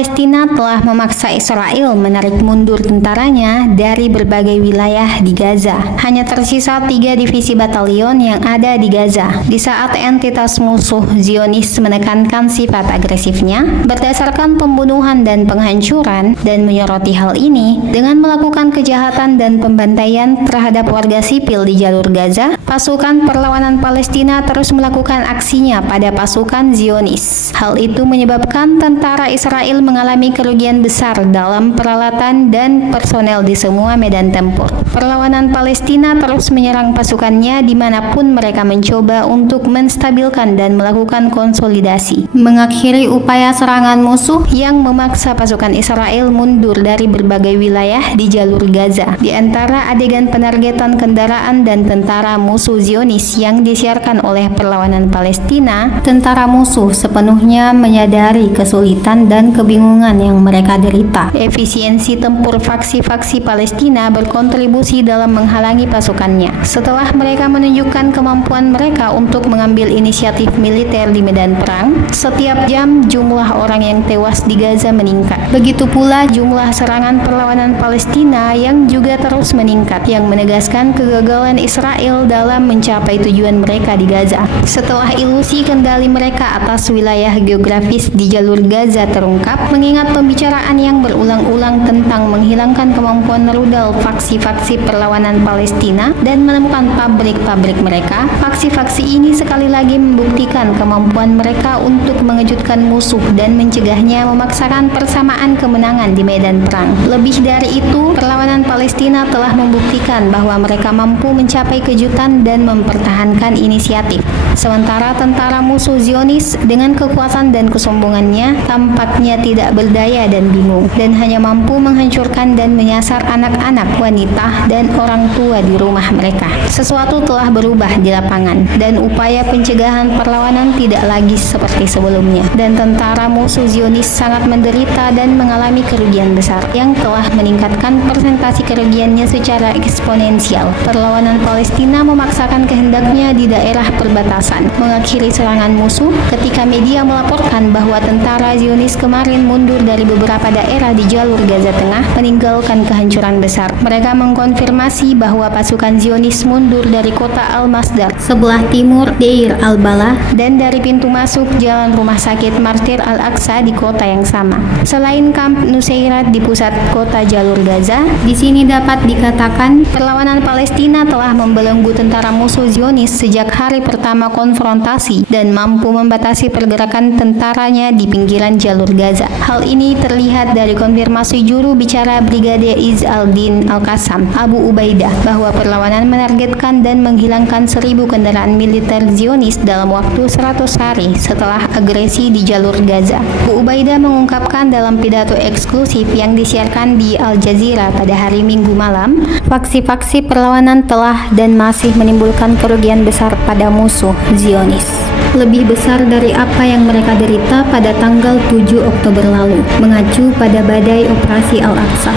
Palestina telah memaksa Israel menarik mundur tentaranya dari berbagai wilayah di Gaza. Hanya tersisa 3 divisi batalion yang ada di Gaza. Di saat entitas musuh Zionis menekankan sifat agresifnya berdasarkan pembunuhan dan penghancuran, dan menyoroti hal ini dengan melakukan kejahatan dan pembantaian terhadap warga sipil di jalur Gaza, pasukan perlawanan Palestina terus melakukan aksinya pada pasukan Zionis. Hal itu menyebabkan tentara Israel mengalami kerugian besar dalam peralatan dan personel di semua medan tempur. Perlawanan Palestina terus menyerang pasukannya dimanapun mereka mencoba untuk menstabilkan dan melakukan konsolidasi, mengakhiri upaya serangan musuh yang memaksa pasukan Israel mundur dari berbagai wilayah di jalur Gaza. Di antara adegan penargetan kendaraan dan tentara musuh Zionis yang disiarkan oleh perlawanan Palestina, tentara musuh sepenuhnya menyadari kesulitan dan kebingungan yang mereka derita. Efisiensi tempur faksi-faksi Palestina berkontribusi dalam menghalangi pasukannya. Setelah mereka menunjukkan kemampuan mereka untuk mengambil inisiatif militer di medan perang, setiap jam jumlah orang yang tewas di Gaza meningkat. Begitu pula jumlah serangan perlawanan Palestina yang juga terus meningkat, yang menegaskan kegagalan Israel dalam mencapai tujuan mereka di Gaza. Setelah ilusi kendali mereka atas wilayah geografis di jalur Gaza terungkap, mengingat pembicaraan yang berulang-ulang tentang menghilangkan kemampuan rudal faksi-faksi perlawanan Palestina dan menemukan pabrik-pabrik mereka, faksi-faksi ini sekali lagi membuktikan kemampuan mereka untuk mengejutkan musuh dan mencegahnya memaksakan persamaan kemenangan di medan perang. Lebih dari itu, perlawanan Palestina telah membuktikan bahwa mereka mampu mencapai kejutan dan mempertahankan inisiatif. Sementara tentara musuh Zionis dengan kekuatan dan kesombongannya tampaknya tidak berdaya dan bingung, dan hanya mampu menghancurkan dan menyasar anak-anak, wanita, dan orang tua di rumah mereka. Sesuatu telah berubah di lapangan, dan upaya pencegahan perlawanan tidak lagi seperti sebelumnya, dan tentara musuh Zionis sangat menderita dan mengalami kerugian besar yang telah meningkatkan persentase kerugiannya secara eksponensial. Perlawanan Palestina memaksakan kehendaknya di daerah perbatasan, mengakhiri serangan musuh ketika media melaporkan bahwa tentara Zionis kemarin mundur dari beberapa daerah di jalur Gaza Tengah, meninggalkan kehancuran besar. Mereka mengkonfirmasi bahwa pasukan Zionis mundur dari kota Al-Masdar sebelah timur Deir al-Balah dan dari pintu masuk jalan rumah sakit Martir Al-Aqsa di kota yang sama. Selain kamp Nusairat di pusat kota jalur Gaza, di sini dapat dikatakan perlawanan Palestina telah membelenggu tentara musuh Zionis sejak hari pertama konfrontasi dan mampu membatasi pergerakan tentaranya di pinggiran jalur Gaza. Hal ini terlihat dari konfirmasi juru bicara Brigade Izz al-Din Al-Qassam, Abu Ubaidah, bahwa perlawanan menargetkan dan menghilangkan 1.000 kendaraan militer Zionis dalam waktu 100 hari setelah agresi di jalur Gaza. Abu Ubaidah mengungkapkan dalam pidato eksklusif yang disiarkan di Al Jazeera pada hari Minggu malam, faksi-faksi perlawanan telah dan masih menimbulkan kerugian besar pada musuh Zionis, lebih besar dari apa yang mereka derita pada tanggal 7 Oktober lalu, mengacu pada badai operasi Al-Aqsa.